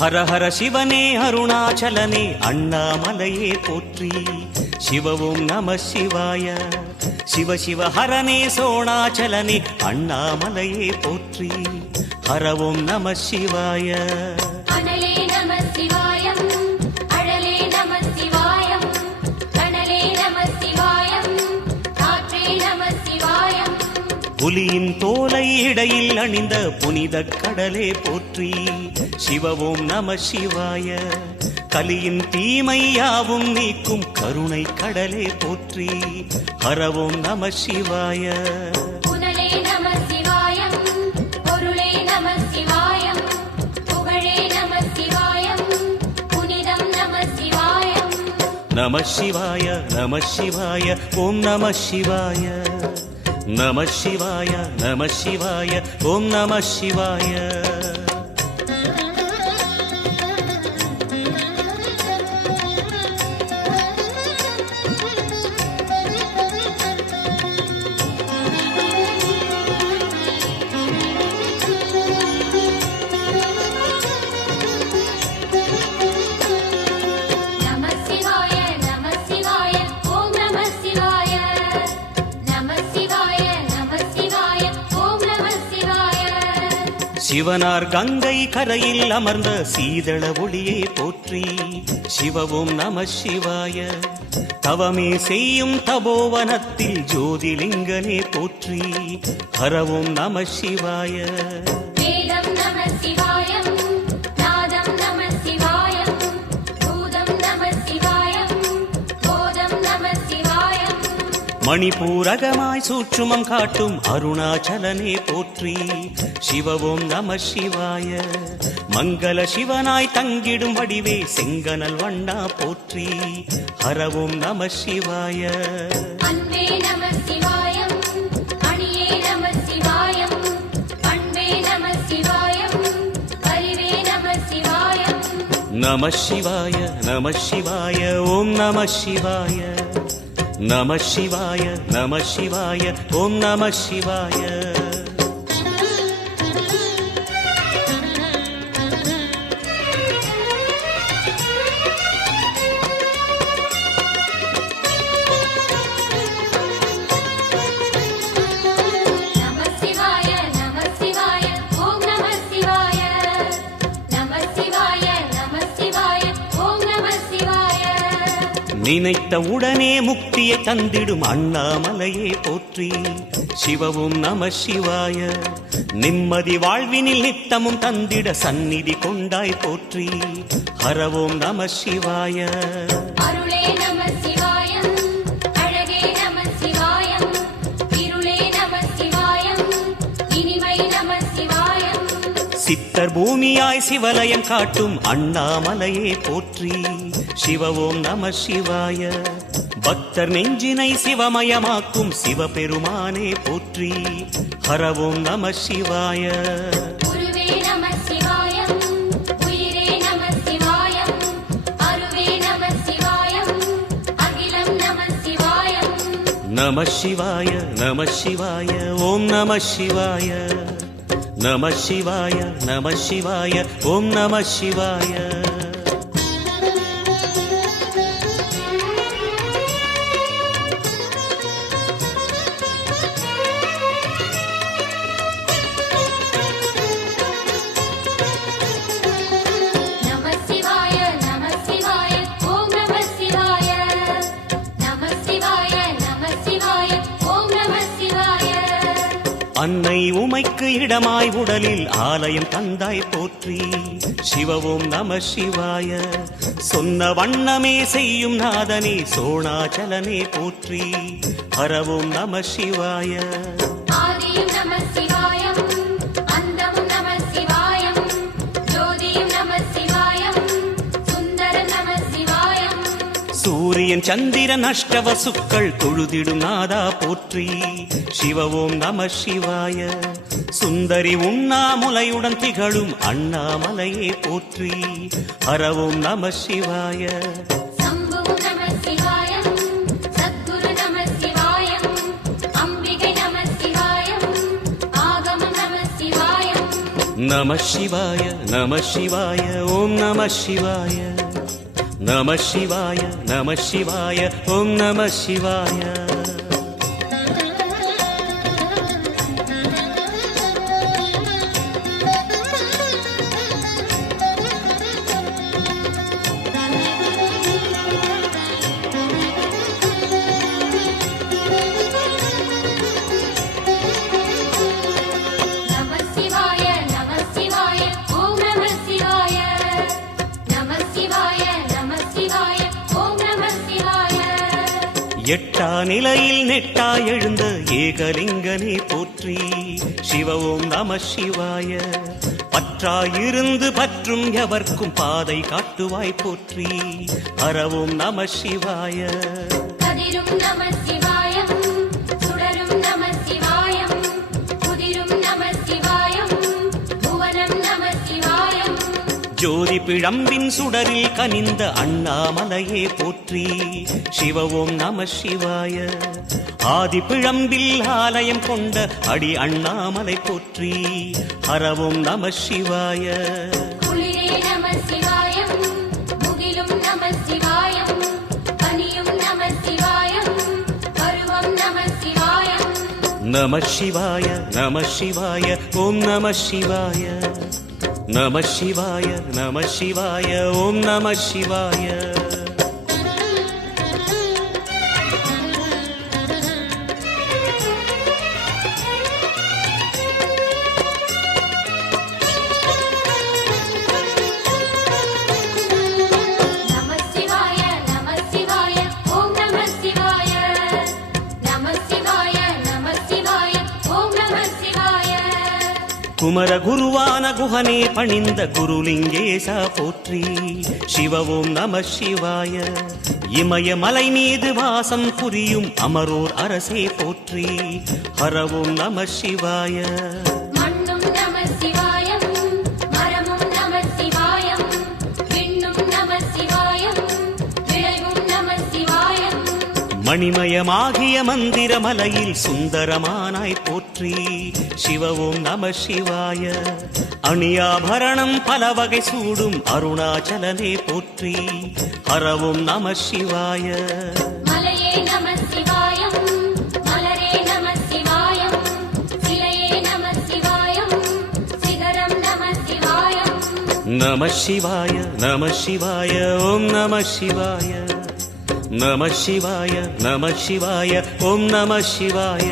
ஹர ஹர சிவனே அருணாச்சலனே அண்ணாமலையே போற்றி. சிவவும் நம சிவாய. சிவ சிவ ஹரனே சோணாச்சலனே அண்ணாமலையே போற்றி. ஹரவும் நம சிவாய. அனலே நம சிவாயம், அழலே நம சிவாயம், கனலே நம சிவாயம், காற்றே நம சிவாயம். புலியின் தோலை இடையில் அணிந்த புனித கடலே போற்றி. சிவவும் நம சிவாய. கலியின் தீமையாவும் நீக்கும் கருணை கடலே போற்றி. ஹரவும் நம சிவாய. புனலே நம சிவாயம், பொருளே நம சிவாயம், புகழே நம சிவாயம், புனிதம் நம சிவாயம். நம சிவாய நம சிவாய ஓம் நம சிவாய. நம சிவாய நம சிவாய ஓம் நம சிவாய. சிவனார் கங்கை கரையில் அமர்ந்த சீதள ஒளியே போற்றி. சிவவும் நம சிவாய. தவமே செய்யும் தபோவனத்தில் ஜோதிலிங்கனே போற்றி. ஹரவும் நம சிவாய. வேதம் நம சிவாயம், நாதம் நம சிவாயம், பூதம் நம சிவாயம், போதம் நம சிவாயம். மணிபூரகமாய் சூற்றுமம் காட்டும் அருணாச்சலனே போற்றி. சிவவும் நம சிவாய. மங்கள சிவனாய் தங்கிடும் வடிவே செங்கனல் வண்ணா போற்றி. ஹரவும் நம சிவாய. அன்பே நம சிவாயம், அணியே நம சிவாயம், பண்பே நம சிவாயம், அறிவே நம சிவாயம். நம சிவாய நம சிவாய ஓம் நம சிவாய. நம சிவாய நம சிவாய ஓம் நம சிவாய. நினைத்த உடனே முக்தியை தந்திடும் அண்ணாமலையே போற்றி. சிவவும் நம சிவாய. நிம்மதி வாழ்வினில் நித்தமும் தந்திட சந்நிதி கொண்டாய் போற்றி. ஹரவும் நம சிவாய. அருளே நம சிவாயம், அழகே நம சிவாயம், இருளே நம சிவாயம், இனிமை நம சிவாயம். சித்தர் பூமியாய் சிவலயம் காட்டும் அண்ணாமலையே போற்றி. சிவவும் நம சிவாய. பக்தர் நெஞ்சினை சிவமயமாக்கும் சிவபெருமானே போற்றி. ஹரவும் நம சிவாய. குருவே நம சிவாயம், உயிரே நம சிவாயம், அருவே நம சிவாயம், அகிலம் நம சிவாயம். நம சிவாய நம சிவாய ஓம் நம சிவாய. நம சிவாய நம சிவாய ஓம் நம சிவாய. அன்னை உமைக்கு இடமாய் உடலில் ஆலயம் தந்தாய் போற்றி. சிவவும் நம சிவாய. சொன்ன வண்ணமே செய்யும் நாதனே சோணாச்சலனே போற்றி. ஹரவும் நம சிவாய. ஆதியும் நம சிவாயம், அந்தமும் நம சிவாயம், ஜோதியும் நம சிவாயம், சுந்தரம் நம சிவாயம். சூரியன் சந்திரன் அஷ்டவசுக்கள் தொழுதிடும் நாதா போற்றி. சிவவும் நம சிவாய. சுந்தரி உண்ணாமுலையுடன் திகழும் அண்ணாமலையே போற்றி. ஹரவும் நம சிவாய. சம்புவும் நம சிவாயம், சத்குரு நம சிவாயம், அம்பிகை நம சிவாயம், ஆகமம் நம சிவாயம். நம சிவாய நம சிவாய ஓம் நம சிவாய நம சிவாய நம சிவாய ஓம் நம சிவாய நம சிவாய நம சிவாய ஓம் நம சிவாய நம சிவாய நம சிவாய ஓம் நம சிவாய எட்டா நிலையில் நெட்டா எழுந்த ஏகலிங்கனே போற்றி சிவ ஓம் நம சிவாய பற்றாயிருந்து பற்றும் எவர்க்கும் பாதை காட்டுவாய் போற்றி ஹர ஓம் நம சிவாய கதிரும் நம சிவாயம் சுடரும் நம சிவாயம் குதிரும் நம சிவாயம் புவனம் நம சிவாயம் ஜோதி பிழம்பின் சுடரில் கனிந்த அண்ணாமலையே போற்றி சிவ ஓம் நம சிவாய ஆதி பிழம்பில் ஆலயம் கொண்ட அடி அண்ணாமலை போற்றி ஹர ஓம் நம சிவாய குளிரே நம சிவாயம் முகிலும் நம சிவாயம் பனியும் நம சிவாயம் பருவம் நம சிவாயம் நம சிவாய நம சிவாய ஓம் நம சிவாய நம சிவாய நம சிவாய ஓம் நம சிவாய நம சிவாய நம சிவாய ஓம் நம சிவாய நம சிவாய நம சிவாய ஓம் நம சிவாய குமர குருவான குஹனே பணிந்த குருலிங்கேசா போற்றி சிவ ஓம் நம சிவாய இமயமலை மீது வாசம் புரியும் அமரோர் அரசே போற்றி ஹர ஓம் நம சிவாய மண்ணும் நம சிவாயம் மரமும் நம சிவாயம் விண்ணும் நம சிவாயம் விளைவும் நம சிவாயம் மணிமயமாகிய மந்திர மலையில் சுந்தரமானாய் போற்றி சிவ ஓம் நம சிவாய அணியாபரணம் பல வகை சூடும் அருணாச்சலனே போற்றி ஹர ஓம் நம சிவாய மலையே நம சிவாயம் மலரே நம சிவாயம் சிலையே நம சிவாயம் சிகரம் நம சிவாயம் நம சிவாய நம சிவாய ஓம் நம சிவாய நம சிவாய நம சிவாய ஓம் நம சிவாய